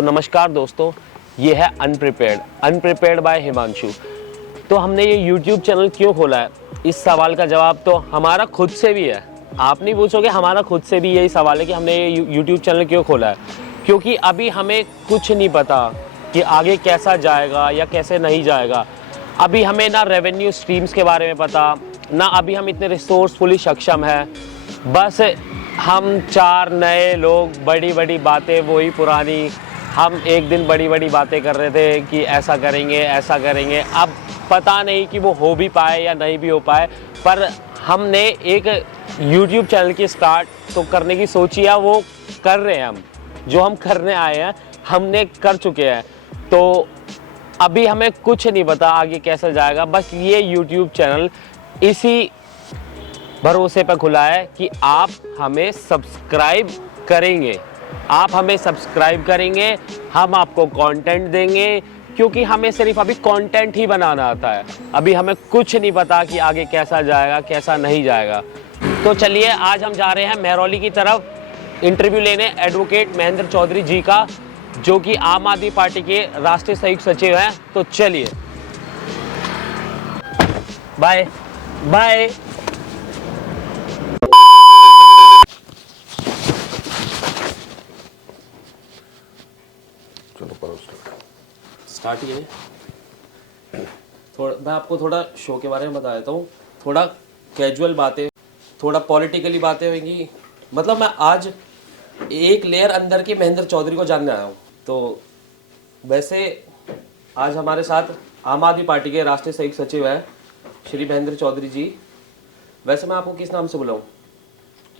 तो नमस्कार दोस्तों, ये है अनप्रिपेयर्ड बाय हिमांशु। तो हमने ये YouTube चैनल क्यों खोला है, इस सवाल का जवाब तो हमारा खुद से भी है। आप नहीं पूछोगे, हमारा खुद से भी यही सवाल है कि हमने ये YouTube चैनल क्यों खोला है। क्योंकि अभी हमें कुछ नहीं पता कि आगे कैसा जाएगा या कैसे नहीं जाएगा। अभी हमें ना रेवेन्यू स्ट्रीम्स के बारे में पता, ना अभी हम इतने रिसोर्सफुली सक्षम हैं। बस हम चार नए लोग बड़ी बड़ी बातें वही पुरानी, हम एक दिन बड़ी बड़ी बातें कर रहे थे कि ऐसा करेंगे। अब पता नहीं कि वो हो भी पाए या नहीं भी हो पाए, पर हमने एक YouTube चैनल की स्टार्ट तो करने की सोची है, वो कर रहे हैं। हम जो हम करने आए हैं हमने कर चुके हैं। तो अभी हमें कुछ नहीं पता आगे कैसा जाएगा। बस ये YouTube चैनल इसी भरोसे पर खुला है कि आप हमें सब्सक्राइब करेंगे, हम आपको कंटेंट देंगे। क्योंकि हमें सिर्फ अभी कंटेंट ही बनाना आता है, अभी हमें कुछ नहीं पता कि आगे कैसा जाएगा कैसा नहीं जाएगा। तो चलिए आज हम जा रहे हैं महरौली की तरफ इंटरव्यू लेने एडवोकेट महेंद्र चौधरी जी का, जो कि आम आदमी पार्टी के राष्ट्रीय संयुक्त सचिव हैं। तो चलिए, बाय बाय। स्टार्ट ही है। मैं आपको थोड़ा शो के बारे में बता देता हूँ। थोड़ा कैजुअल बातें, थोड़ा पॉलिटिकली बातें होंगी। मतलब मैं आज एक लेयर अंदर के महेंद्र चौधरी को जानने आया हूँ। तो वैसे आज हमारे साथ आम आदमी पार्टी के राष्ट्रीय संयुक्त सचिव है श्री महेंद्र चौधरी जी। वैसे मैं आपको किस नाम से बुलाऊँ?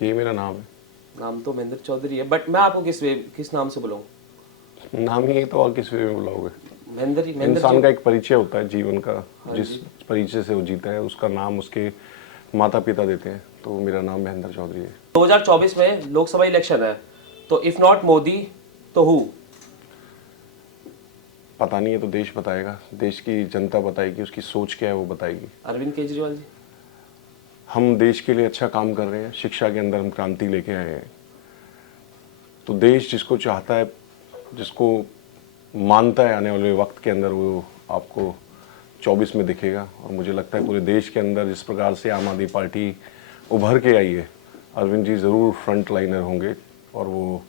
ये मेरा नाम है। नाम तो महेंद्र चौधरी है, बट मैं आपको किस नाम से बुलाऊँ? नाम ही है तो और किस वे में बुलाओगे? महेंद्र इंसान का एक परिचय होता है जीवन का। जिस परिचय से वो जीता है उसका नाम उसके माता पिता देते हैं। तो मेरा नाम महेंद्र चौधरी है। 2024 में लोकसभा इलेक्शन है, तो इफ नॉट मोदी तो हु? पता नहीं है, तो देश बताएगा, देश की जनता बताएगी, उसकी सोच क्या है वो बताएगी। अरविंद केजरीवाल जी? हम देश के लिए अच्छा काम कर रहे हैं, शिक्षा के अंदर हम क्रांति लेके आए हैं। तो देश जिसको चाहता है, जिसको मानता है, आने वाले वक्त के अंदर वो आपको 24 में दिखेगा। और मुझे लगता है पूरे देश के अंदर जिस प्रकार से आम आदमी पार्टी उभर के आई है, अरविंद जी ज़रूर फ्रंट लाइनर होंगे और वो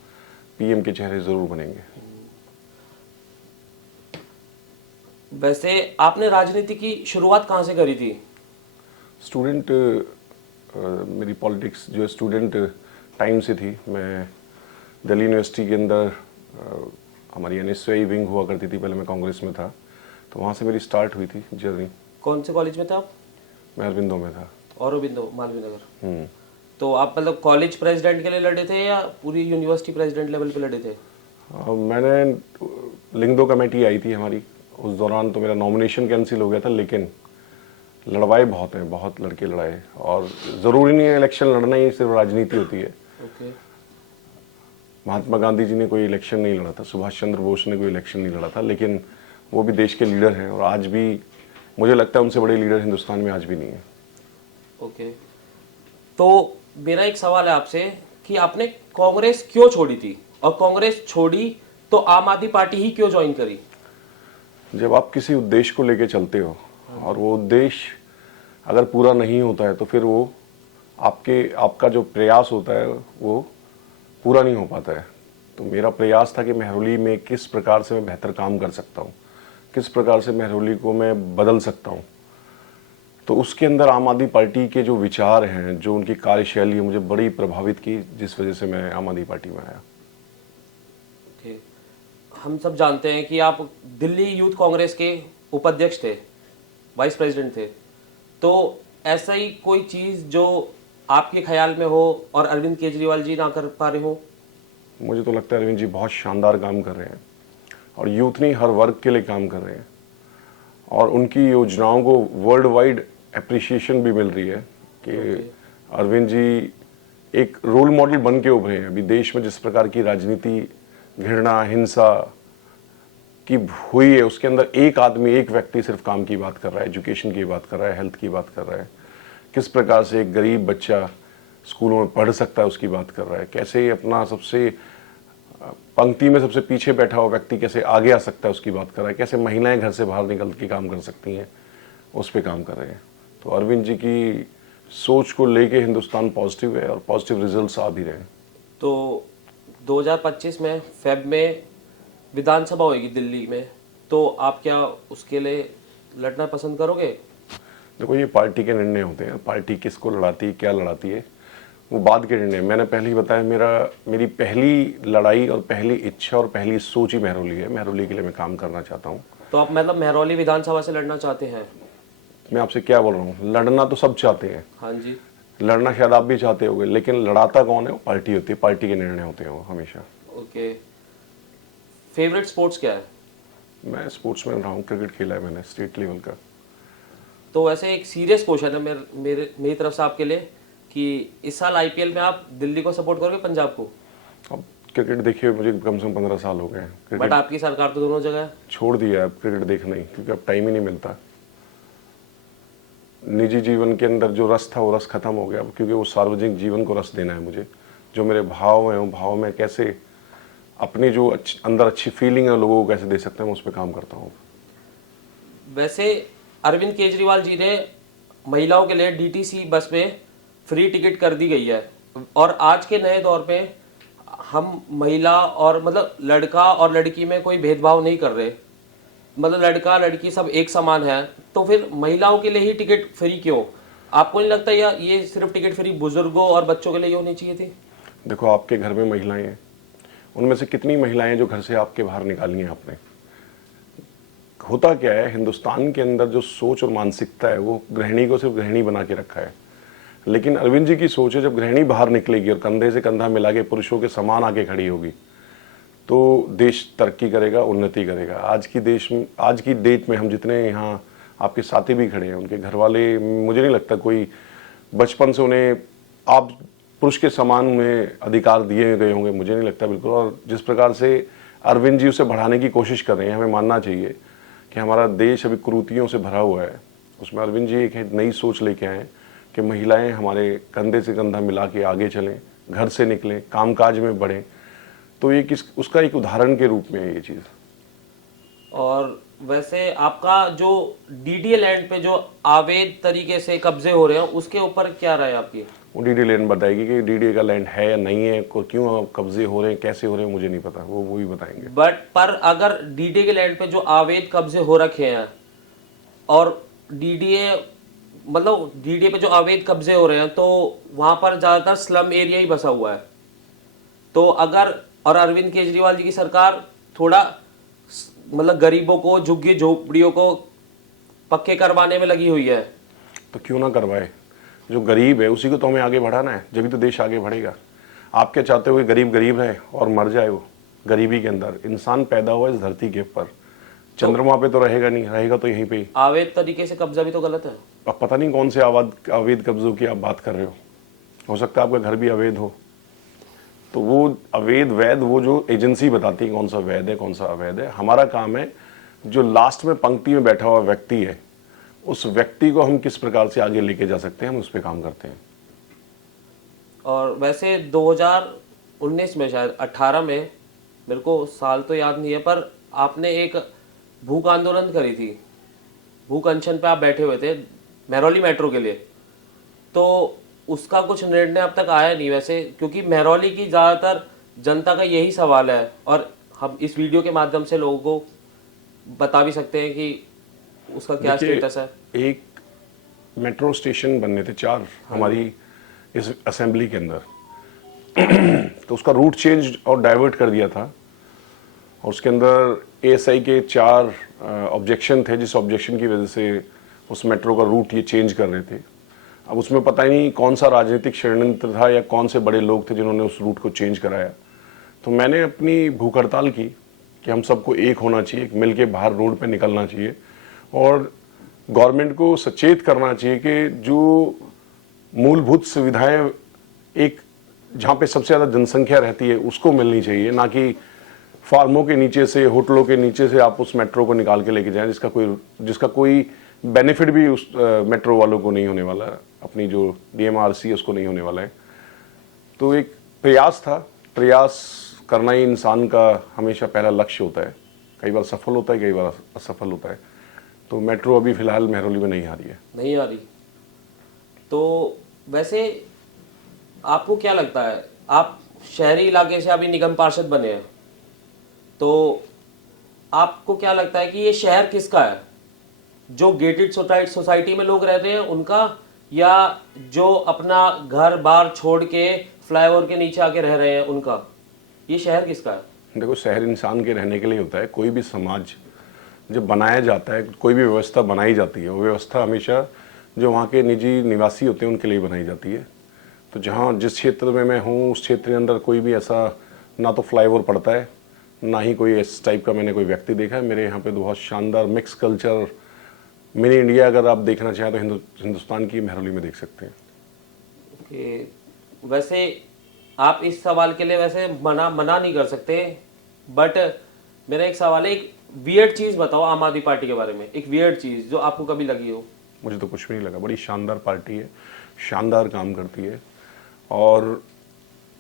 पीएम के चेहरे ज़रूर बनेंगे। वैसे आपने राजनीति की शुरुआत कहाँ से करी थी? स्टूडेंट, मेरी पॉलिटिक्स जो है स्टूडेंट टाइम से थी। मैं दिल्ली यूनिवर्सिटी के अंदर हमारी एनएसयूआई विंग हुआ करती थी, पहले मैं कांग्रेस में था, तो वहाँ से मेरी स्टार्ट हुई थी जर्नी। कौन से कॉलेज में थे आप? मैं अरबिंदो में था। औरबिंदो, मालवीय नगर। तो आप मतलब कॉलेज प्रेसिडेंट के लिए लड़े थे या पूरी यूनिवर्सिटी प्रेसिडेंट लेवल पे लड़े थे? मैंने लिंग दो कमेटी आई थी हमारी, उस दौरान तो मेरा नॉमिनेशन कैंसिल हो गया था, लेकिन लड़वाए बहुत हैं, बहुत लड़के लड़ाए। और ज़रूरी नहीं है इलेक्शन लड़ना ही सिर्फ राजनीति होती है। महात्मा गांधी जी ने कोई इलेक्शन नहीं लड़ा था, सुभाष चंद्र बोस ने कोई इलेक्शन नहीं लड़ा था, लेकिन वो भी देश के लीडर हैं। और आज भी मुझे लगता है उनसे बड़े लीडर हिंदुस्तान में आज भी नहीं है। ओके, तो मेरा एक सवाल है आपसे कि आपने कांग्रेस क्यों छोड़ी थी, और कांग्रेस छोड़ी तो आम आदमी पार्टी ही क्यों ज्वाइन करी? जब आप किसी उद्देश्य को लेके चलते हो और वो उद्देश्य अगर पूरा नहीं होता है, तो फिर वो आपका जो प्रयास होता है वो पूरा नहीं हो पाता है। तो मेरा प्रयास था कि महरौली में किस प्रकार से मैं बेहतर काम कर सकता हूँ, किस प्रकार से महरौली को मैं बदल सकता हूँ। तो उसके अंदर आम आदमी पार्टी के जो विचार हैं, जो उनकी कार्यशैली है, मुझे बड़ी प्रभावित की, जिस वजह से मैं आम आदमी पार्टी में आया। हम सब जानते हैं कि आप दिल्ली यूथ कांग्रेस के उपाध्यक्ष थे, वाइस प्रेसिडेंट थे। तो ऐसा ही कोई चीज़ जो आपके ख्याल में हो और अरविंद केजरीवाल जी ना कर पा रहे हो? मुझे तो लगता है अरविंद जी बहुत शानदार काम कर रहे हैं, और यूथ नहीं हर वर्ग के लिए काम कर रहे हैं, और उनकी योजनाओं को वर्ल्ड वाइड एप्रिसिएशन भी मिल रही है कि अरविंद जी एक रोल मॉडल बन के उभरे हैं। अभी देश में जिस प्रकार की राजनीति, घृणा, हिंसा की हुई है, उसके अंदर एक आदमी, एक व्यक्ति सिर्फ काम की बात कर रहा है, एजुकेशन की बात कर रहा है, हेल्थ की बात कर रहा है, किस प्रकार से एक गरीब बच्चा स्कूलों में पढ़ सकता है उसकी बात कर रहा है, कैसे अपना सबसे पंक्ति में सबसे पीछे बैठा हुआ व्यक्ति कैसे आगे आ सकता है उसकी बात कर रहा है, कैसे महिलाएं घर से बाहर निकल के काम कर सकती हैं उस पर काम कर रहे हैं। तो अरविंद जी की सोच को लेके हिंदुस्तान पॉजिटिव है और पॉजिटिव रिजल्ट्स आ भी रहे हैं। तो 2025 में फेब में विधानसभा होगी दिल्ली में, तो आप क्या उसके लिए लड़ना पसंद करोगे? देखो, ये पार्टी के निर्णय होते हैं, पार्टी किसको लड़ाती है, क्या लड़ाती है, वो बाद के निर्णय। मैंने पहले ही बताया, मेरी पहली लड़ाई और पहली इच्छा और पहली सोच ही महरौली है। महरौली के लिए मैं काम करना चाहता हूँ। तो आप मतलब महरौली विधानसभा से लड़ना चाहते हैं? मैं आपसे क्या बोल रहा हूँ, लड़ना तो सब चाहते हैं, हाँ जी। लड़ना शायद आप भी चाहते होगे, लेकिन लड़ाता कौन है? वो पार्टी होती है, पार्टी के निर्णय होते हैं वो हमेशा। ओके, फेवरेट स्पोर्ट्स क्या है? मैं स्पोर्ट्स में रहा हूँ, क्रिकेट खेला है मैंने स्टेट लेवल का। तो वैसे एक सीरियस क्वेश्चन है मेरी तरफ से आपके लिए कि इस साल आईपीएल में आप दिल्ली को सपोर्ट करोगे पंजाब को? अब क्रिकेट देखे हुए मुझे कम से कम 15 साल हो गए हैं। बट क्रिकेट आपकी सरकार तो दोनों जगह है। छोड़ दिया है अब क्रिकेट देखना ही, क्योंकि अब टाइम ही नहीं मिलता। निजी जीवन के अंदर जो रस था वो रस खत्म हो गया अब, क्योंकि वो सार्वजनिक जीवन को रस देना है मुझे। जो मेरे भाव हैं, वो भाव में कैसे अपनी जो अंदर अच्छी फीलिंग है लोगों को कैसे दे सकते हैं, मैं उस पर काम करता हूँ। वैसे अरविंद केजरीवाल जी ने महिलाओं के लिए डीटीसी बस में फ्री टिकट कर दी गई है, और आज के नए दौर पे हम महिला और मतलब लड़का और लड़की में कोई भेदभाव नहीं कर रहे, मतलब लड़का लड़की सब एक समान है। तो फिर महिलाओं के लिए ही टिकट फ्री क्यों? आपको नहीं लगता या ये सिर्फ टिकट फ्री बुजुर्गों और बच्चों के लिए होनी चाहिए थी? देखो, आपके घर में महिलाएं हैं, उनमें से कितनी महिलाएं हैं जो घर से आपके बाहर निकाली हैं आपने? होता क्या है, हिंदुस्तान के अंदर जो सोच और मानसिकता है वो गृहिणी को सिर्फ गृहिणी बना के रखा है। लेकिन अरविंद जी की सोच है, जब गृहिणी बाहर निकलेगी और कंधे से कंधा मिला के पुरुषों के समान आके खड़ी होगी तो देश तरक्की करेगा, उन्नति करेगा। आज की डेट में हम जितने यहाँ आपके साथी भी खड़े हैं, उनके घर वाले, मुझे नहीं लगता कोई बचपन से उन्हें आप पुरुष के समान में अधिकार दिए गए होंगे, मुझे नहीं लगता बिल्कुल। और जिस प्रकार से अरविंद जी उसे बढ़ाने की कोशिश कर रहे हैं, हमें मानना चाहिए कि हमारा देश अभी कुरीतियों से भरा हुआ है। उसमें अरविंद जी एक नई सोच लेके आए कि महिलाएं हमारे कंधे से कंधा मिला के आगे चलें, घर से निकलें, कामकाज में बढ़ें। तो ये उसका एक उदाहरण के रूप में है ये चीज़। और वैसे आपका जो डीडीए लैंड पे जो अवैध तरीके से कब्जे हो रहे हैं उसके ऊपर क्या राय आपकी? वो डीडी लैंड बताएगी कि डीडी का लैंड है या नहीं है, क्यों कब्जे हो रहे हैं, कैसे हो रहे हैं, मुझे नहीं पता, वो ही बताएंगे। बट पर अगर डीडीए के लैंड पे जो अवैध कब्जे हो रखे हैं और डीडीए मतलब डीडीए पे जो अवैध कब्जे हो रहे हैं, तो वहां पर ज्यादातर स्लम एरिया ही बसा हुआ है। तो अगर और अरविंद केजरीवाल जी की सरकार थोड़ा मतलब गरीबों को, झुग्गी झोपड़ियों को पक्के करवाने में लगी हुई है, तो क्यों ना करवाए? जो गरीब है उसी को तो हमें आगे बढ़ाना है, जब भी तो देश आगे बढ़ेगा। आप क्या चाहते हो कि गरीब गरीब रहे और मर जाए? वो गरीबी के अंदर इंसान पैदा हुआ इस धरती के ऊपर, चंद्रमा पे तो रहेगा नहीं, रहेगा तो यहीं पे ही। अवैध तरीके से कब्जा भी तो गलत है। अब पता नहीं कौन से अवैध कब्जों की आप बात कर रहे हो सकता है आपका घर भी अवैध हो। तो वो अवैध वैध वो जो एजेंसी बताती है कौन सा वैध है कौन सा अवैध है। हमारा काम है जो लास्ट में पंक्ति में बैठा हुआ व्यक्ति है, उस व्यक्ति को हम किस प्रकार से आगे लेके जा सकते हैं, हम उस पर काम करते हैं। और वैसे 2019 में शायद 18 में, मेरे को साल तो याद नहीं है, पर आपने एक भूख आंदोलन करी थी, भूख अनशन पे आप बैठे हुए थे महरौली मेट्रो के लिए। तो उसका कुछ निर्णय अब तक आया नहीं वैसे, क्योंकि महरौली की ज़्यादातर जनता का यही सवाल है और हम इस वीडियो के माध्यम से लोगों को बता भी सकते हैं कि उसका क्या स्टेटस है। एक मेट्रो स्टेशन बनने थे 4 हमारी इस असेंबली के अंदर तो उसका रूट चेंज और डाइवर्ट कर दिया था, और उसके अंदर एएसआई के 4 ऑब्जेक्शन थे, जिस ऑब्जेक्शन की वजह से उस मेट्रो का रूट ये चेंज कर रहे थे। अब उसमें पता ही नहीं कौन सा राजनीतिक षड्यंत्र था या कौन से बड़े लोग थे जिन्होंने उस रूट को चेंज कराया। तो मैंने अपनी भूख हड़ताल की कि हम सबको एक होना चाहिए, मिल के बाहर रोड पे निकलना चाहिए और गवर्नमेंट को सचेत करना चाहिए कि जो मूलभूत सुविधाएं एक जहाँ पे सबसे ज़्यादा जनसंख्या रहती है उसको मिलनी चाहिए, ना कि फार्मों के नीचे से, होटलों के नीचे से आप उस मेट्रो को निकाल के लेके जाएं जिसका कोई बेनिफिट भी उस मेट्रो वालों को नहीं होने वाला है, अपनी जो DMRC है उसको नहीं होने वाला है। तो एक प्रयास था, प्रयास करना ही इंसान का हमेशा पहला लक्ष्य होता है। कई बार सफल होता है, कई बार असफल होता है। तो मेट्रो अभी फिलहाल महरौली में नहीं आ रही है। नहीं आ रही। तो वैसे आपको क्या लगता है, आप शहरी इलाके से अभी निगम पार्षद बने हैं, तो आपको क्या लगता है कि ये शहर किसका है? जो गेटेड सोसाइटी में लोग रहते हैं उनका, या जो अपना घर बार छोड़ के फ्लाईओवर के नीचे आके रह रहे हैं उनका? ये शहर किसका है? देखो, शहर इंसान के रहने के लिए होता है। कोई भी समाज जब बनाया जाता है, कोई भी व्यवस्था बनाई जाती है, वो व्यवस्था हमेशा जो वहाँ के निजी निवासी होते हैं उनके लिए बनाई जाती है। तो जहाँ जिस क्षेत्र में मैं हूँ उस क्षेत्र के अंदर कोई भी ऐसा ना तो फ्लाईओवर पड़ता है, ना ही कोई इस टाइप का मैंने कोई व्यक्ति देखा है। मेरे यहाँ पे बहुत शानदार मिक्स कल्चर, मिनी इंडिया अगर आप देखना चाहें तो हिंदुस्तान की महरौली में देख सकते हैं। वैसे आप इस सवाल के लिए वैसे मना नहीं कर सकते, बट मेरा एक सवाल है, एक वियर्ड चीज बताओ आम आदमी पार्टी के बारे में, एक वियर्ड चीज जो आपको कभी लगी हो। मुझे तो कुछ भी नहीं लगा। बड़ी शानदार पार्टी है, शानदार काम करती है, और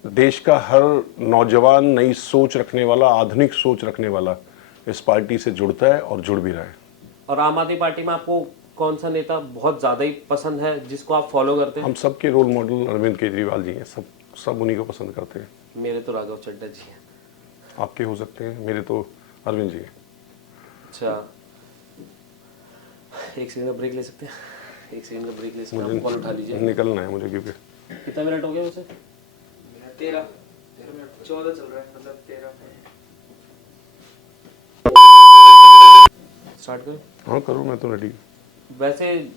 देश का हर नौजवान नई सोच रखने वाला, आधुनिक सोच रखने वाला इस पार्टी से जुड़ता है और जुड़ भी रहा है। और आम आदमी पार्टी में आपको कौन सा नेता बहुत ज्यादा ही पसंद है जिसको आप फॉलो करते हैं? हम सबके रोल मॉडल अरविंद केजरीवाल जी हैं। सब उन्हीं को पसंद करते हैं। मेरे तो राघव चड्ढा जी हैं। आपके हो सकते हैं, मेरे तो अरविंद जी हैं। अच्छा, एक सेकंड का ब्रेक ले सकते हैं? एक सेकंड का ब्रेक ले सकते हैं? कॉल उठा लीजिए। निकलना है मुझे, क्योंकि कितना मिनट हो गया वैसे? 13 मिनट 14 चल रहा है, मतलब 13 स्टार्ट करें? हाँ करो, मैं तो रेडी। वैसे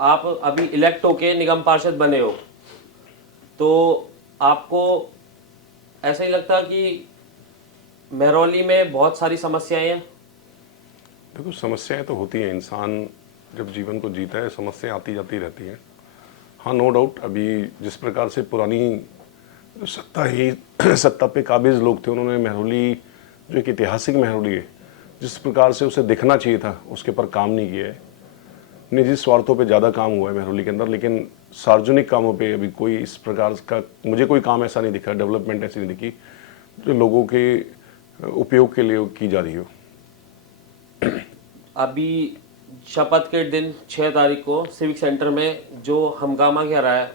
आप अभी इलेक्ट होके निगम पार्षद बने हो, तो आपको ऐसा ही लगता कि महरौली में बहुत सारी समस्याएं हैं? देखो, समस्याएं तो होती हैं। इंसान जब जीवन को जीता है समस्याएं आती जाती रहती हैं। हाँ, नो डाउट। अभी जिस प्रकार से पुरानी सत्ता पे काबिज लोग थे, उन्होंने महरौली, जो एक ऐतिहासिक महरौली है, जिस प्रकार से उसे दिखना चाहिए था उसके पर काम नहीं किया है। निजी स्वार्थों पे ज़्यादा काम हुआ है महरौली के अंदर, लेकिन सार्वजनिक कामों पे अभी कोई इस प्रकार का मुझे कोई काम ऐसा नहीं दिखा, डेवलपमेंट ऐसी नहीं दिखी जो लोगों के उपयोग के लिए की जा रही हो। अभी शपथ के दिन 6 तारीख को सिविक सेंटर में जो हंगामा कह रहा है,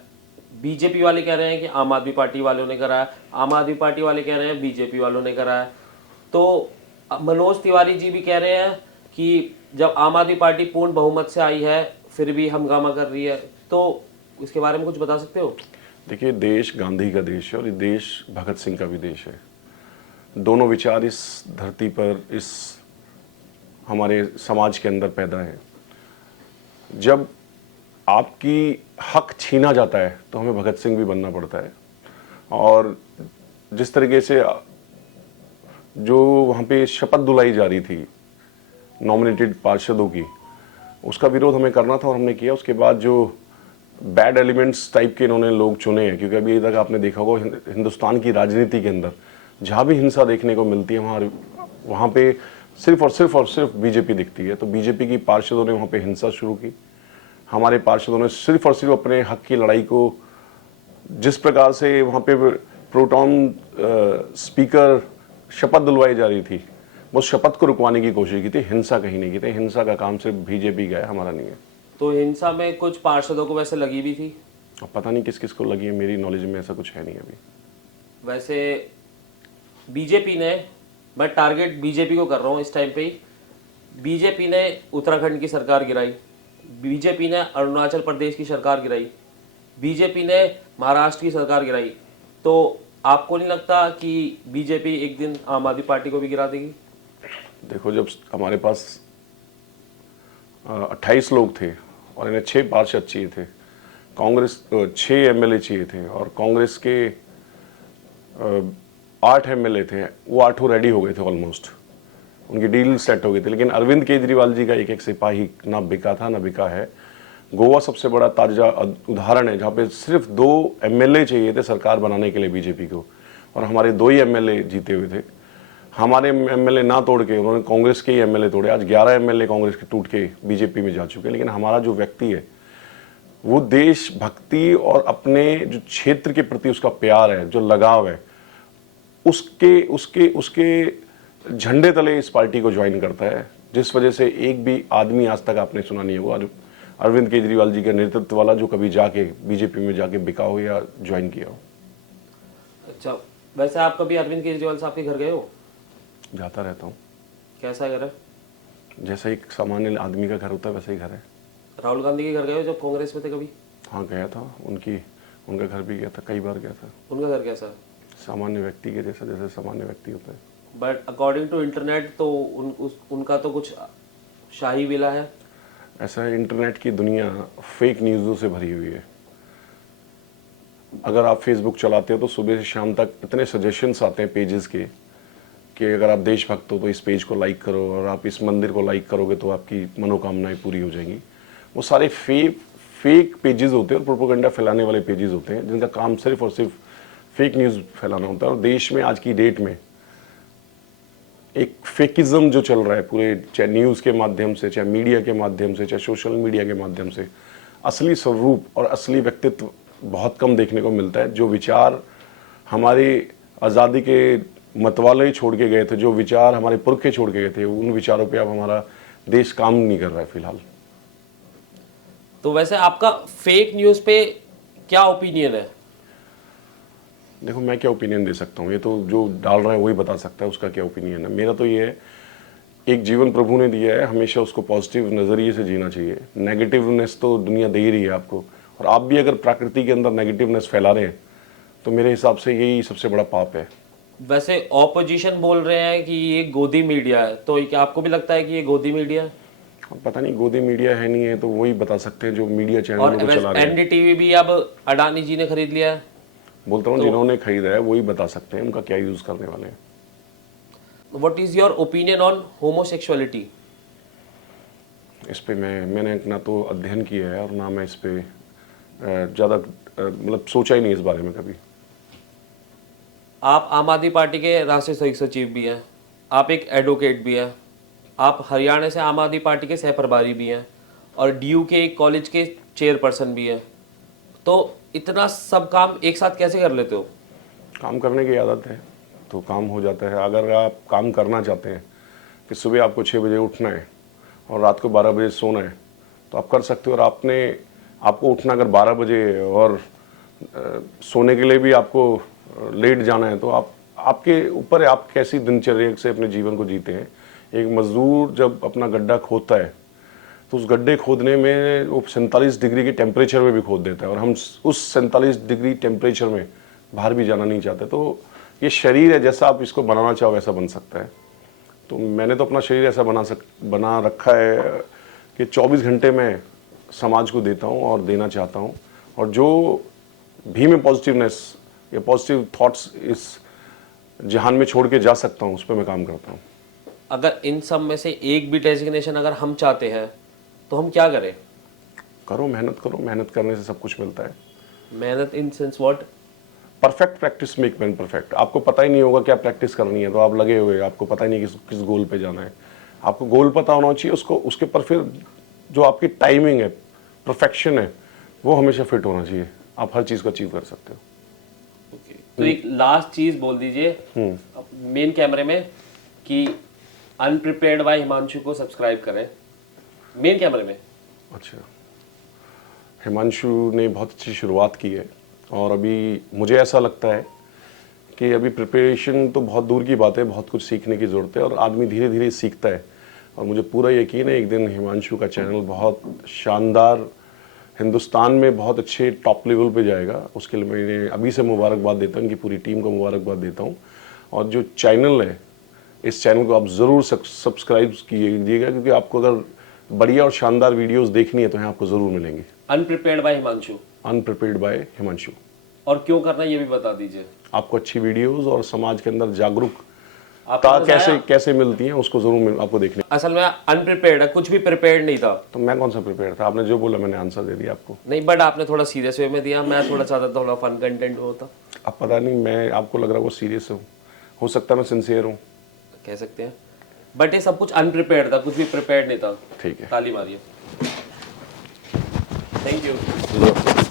बीजेपी वाले कह रहे हैं कि आम आदमी पार्टी वालों ने करा है, आम आदमी पार्टी वाले कह रहे हैं बीजेपी वालों ने करा है। तो मनोज तिवारी जी भी कह रहे हैं कि जब आम आदमी पार्टी पूर्ण बहुमत से आई है फिर भी हंगामा कर रही है, तो इसके बारे में कुछ बता सकते हो? देखिए, देश गांधी का देश है और ये देश भगत सिंह का भी देश है। दोनों विचार इस धरती पर, इस हमारे समाज के अंदर पैदा है। जब आपकी हक छीना जाता है तो हमें भगत सिंह भी बनना पड़ता है। और जिस तरीके से जो वहाँ पे शपथ दिलाई जा रही थी नॉमिनेटेड पार्षदों की, उसका विरोध हमें करना था और हमने किया। उसके बाद जो बैड एलिमेंट्स टाइप के इन्होंने लोग चुने हैं, क्योंकि अभी तक आपने देखा होगा हिंदुस्तान की राजनीति के अंदर जहाँ भी हिंसा देखने को मिलती है वहाँ पे सिर्फ और सिर्फ बीजेपी दिखती है। तो बीजेपी की पार्षदों ने वहाँ पे हिंसा शुरू की। हमारे पार्षदों ने सिर्फ और सिर्फ अपने हक की लड़ाई को, जिस प्रकार से वहाँ पे प्रोटॉन स्पीकर शपथ दिलवाई जा रही थी, वो शपथ को रुकवाने की कोशिश की थी, हिंसा कहीं नहीं की थी। हिंसा का काम सिर्फ बीजेपी का है, हमारा नहीं है। तो हिंसा में कुछ पार्षदों को वैसे लगी भी थी? अब पता नहीं किस किस को लगी है, मेरी नॉलेज में ऐसा कुछ है नहीं अभी। वैसे बीजेपी ने, मैं टारगेट बीजेपी को कर रहा हूँ इस टाइम पे ही, बीजेपी ने उत्तराखंड की सरकार गिराई, बीजेपी ने अरुणाचल प्रदेश की सरकार गिराई, बीजेपी ने महाराष्ट्र की सरकार गिराई। तो आपको नहीं लगता कि बीजेपी एक दिन आम आदमी पार्टी को भी गिरा देगी? देखो, जब हमारे पास 28 लोग थे और इन्हें 6 पार्षद चाहिए थे, कांग्रेस 6 एमएलए चाहिए थे और कांग्रेस के 8 एमएलए थे, वो 8 रेडी हो गए थे ऑलमोस्ट, उनकी डील सेट हो गई थी। लेकिन अरविंद केजरीवाल जी का एक एक सिपाही ना बिका था ना बिका है। गोवा सबसे बड़ा ताजा उदाहरण है, जहाँ पे सिर्फ 2 एमएलए चाहिए थे सरकार बनाने के लिए बीजेपी को, और हमारे 2 ही एमएलए जीते हुए थे। हमारे एमएलए ना तोड़ के उन्होंने कांग्रेस के ही एमएलए तोड़े। आज 11 एमएलए कांग्रेस के टूट के बीजेपी में जा चुके हैं। लेकिन हमारा जो व्यक्ति है वो देशभक्ति और अपने जो क्षेत्र के प्रति उसका प्यार है, जो लगाव है, उसके उसके उसके झंडे तले इस पार्टी को ज्वाइन करता है, जिस वजह से एक भी आदमी आज तक आपने सुना नहीं होगा अरविंद केजरीवाल जी के नेतृत्व वाला जो कभी जाके बीजेपी में जाके बिका हो या ज्वाइन किया हो। अच्छा, वैसे आप कभी अरविंद केजरीवाल साहब के घर गए हो? जाता रहता हूँ। कैसा घर है? जैसा एक सामान्य आदमी का घर होता है वैसा ही घर है। राहुल गांधी के घर गए हो जब कांग्रेस में थे कभी? हाँ गया था, उनका घर भी गया था, कई बार गया था। उनका घर कैसा है? सामान्य व्यक्ति के जैसा, जैसे सामान्य व्यक्ति होता है। बट अकॉर्डिंग टू इंटरनेट तो उनका तो कुछ शाही विला है। ऐसा है, इंटरनेट की दुनिया फेक न्यूज़ों से भरी हुई है। अगर आप फेसबुक चलाते हो तो सुबह से शाम तक इतने सजेशंस आते हैं पेजेस के कि अगर आप देशभक्त हो तो इस पेज को लाइक करो, और आप इस मंदिर को लाइक करोगे तो आपकी मनोकामनाएं पूरी हो जाएंगी। वो सारे फेक पेजेस होते हैं और प्रोपेगेंडा फैलाने वाले पेजेस होते हैं, जिनका काम सिर्फ और सिर्फ फेक न्यूज़ फैलाना होता है। और देश में आज की डेट में एक फेकिज्म जो चल रहा है पूरे, चाहे न्यूज़ के माध्यम से, चाहे मीडिया के माध्यम से, चाहे सोशल मीडिया के माध्यम से, असली स्वरूप और असली व्यक्तित्व बहुत कम देखने को मिलता है। जो विचार हमारी आज़ादी के मतवाले छोड़ के गए थे, जो विचार हमारे पुरखे छोड़ के गए थे, उन विचारों पे अब हमारा देश काम नहीं कर रहा है फिलहाल। तो वैसे आपका फेक न्यूज़ पे क्या ओपिनियन है? देखो, मैं क्या ओपिनियन दे सकता हूँ, ये तो जो डाल रहा है वही बता सकता है उसका क्या ओपिनियन है। मेरा तो ये है, एक जीवन प्रभु ने दिया है, हमेशा उसको पॉजिटिव नज़रिए से जीना चाहिए। नेगेटिवनेस तो दुनिया दे ही रही है आपको, और आप भी अगर प्रकृति के अंदर नेगेटिवनेस फैला रहे हैं तो मेरे हिसाब से यही सबसे बड़ा पाप है। वैसे ऑपोजिशन बोल रहे हैं कि ये गोदी मीडिया है, तो क्या आपको भी लगता है कि ये गोदी मीडिया है? पता नहीं, गोदी मीडिया है नहीं है तो वही बता सकते हैं जो मीडिया और चैनल को चला रहे हैं। एनडीटीवी भी अब अडानी जी ने खरीद लिया है। बोलता हूँ, जिन्होंने खरीदा है वही बता सकते हैं उनका क्या यूज़ करने वाले हैं। What is your opinion on homosexuality? इस पे मैंने ना तो अध्ययन किया है और ना मैं इस पे ज़्यादा मतलब सोचा ही नहीं इस बारे में कभी। आप आम आदमी पार्टी के राष्ट्रीय सचिव भी हैं, आप एक एडवोकेट भी हैं, आप हरियाणा से आम आदमी पार्टी के सह प्रभारी भी हैं, और डीयू के एक कॉलेज के चेयरपर्सन भी हैं। तो इतना सब काम एक साथ कैसे कर लेते हो? काम करने की आदत है तो काम हो जाता है। अगर आप काम करना चाहते हैं कि सुबह आपको 6 बजे उठना है और रात को 12 बजे सोना है तो आप कर सकते हो। और आपको उठना अगर 12 बजे और सोने के लिए भी आपको लेट जाना है तो आपके ऊपर है, आप कैसी दिनचर्या से अपने जीवन को जीते हैं। एक मजदूर जब अपना गड्ढा खोदता है तो उस गड्ढे खोदने में वो 47 डिग्री के टेम्परेचर में भी खोद देता है, और हम उस 47 डिग्री टेम्परेचर में बाहर भी जाना नहीं चाहते। तो ये शरीर है, जैसा आप इसको बनाना चाहो वैसा बन सकता है। तो मैंने तो अपना शरीर ऐसा बना रखा है कि 24 घंटे में समाज को देता हूँ और देना चाहता हूँ, और जो भी मैं पॉजिटिवनेस या पॉजिटिव थॉट्स इस जहान में छोड़ के जा सकता हूँ उस पर मैं काम करता हूँ। अगर इन सब में से एक भी डेजिग्नेशन अगर हम चाहते हैं तो हम क्या करें? करो, मेहनत करो, मेहनत करने से सब कुछ मिलता है। मेहनत in sense what? Perfect practice make man perfect. आपको पता ही नहीं होगा क्या प्रैक्टिस करनी है तो आप लगे हुए, आपको पता ही नहीं किस गोल पे जाना है। आपको गोल पता होना चाहिए, उसके पर फिर जो आपकी टाइमिंग है, परफेक्शन है, वो हमेशा फिट होना चाहिए। आप हर चीज़ को अचीव कर सकते हो। तो एक लास्ट चीज बोल दीजिए मेन कैमरे में कि अनप्रिपेयर्ड बाय हिमांशु को सब्सक्राइब करें मेन कैमरे में। अच्छा, हिमांशु ने बहुत अच्छी शुरुआत की है और अभी मुझे ऐसा लगता है कि अभी प्रिपरेशन तो बहुत दूर की बात है, बहुत कुछ सीखने की ज़रूरत है और आदमी धीरे धीरे सीखता है। और मुझे पूरा यकीन है एक दिन हिमांशु का चैनल बहुत शानदार, हिंदुस्तान में बहुत अच्छे टॉप लेवल पे जाएगा। उसके लिए मैं अभी से मुबारकबाद देता हूँ, कि पूरी टीम को मुबारकबाद देता हूँ। और जो चैनल है, इस चैनल को आप ज़रूर सब्सक्राइब कीजिएगा, क्योंकि आपको अगर बढ़िया और शानदार वीडियोस देखनी है तो यहाँ आपको ज़रूर मिलेंगी। Unprepared by Himanshu. Unprepared by Himanshu. और क्यों करना ये भी बता दीजिए। आपको अच्छी वीडियोस और समाज के अंदर जागरूकता आपको कैसे मिलती है उसको ज़रूर आपको देखने। असल में अनप्रिपेयर्ड है, कुछ भी प्रिपेयर्ड नहीं था। तो मैं कौन सा प्रिपेयर था? आपने जो बोला मैंने आंसर दे दिया आपको। नहीं, बट आपने थोड़ा सीरियस वे में दिया, मैं थोड़ा चाहता था थोड़ा फन कंटेंट होता। अब पता नहीं, मैं आपको लग रहा है वो सीरियस हूँ, हो सकता है मैं सिंसियर हूँ, कह सकते हैं। बट ये सब कुछ अनप्रिपेयर्ड था, कुछ भी प्रिपेयर्ड नहीं था। ठीक है, ताली मारिए। Thank you.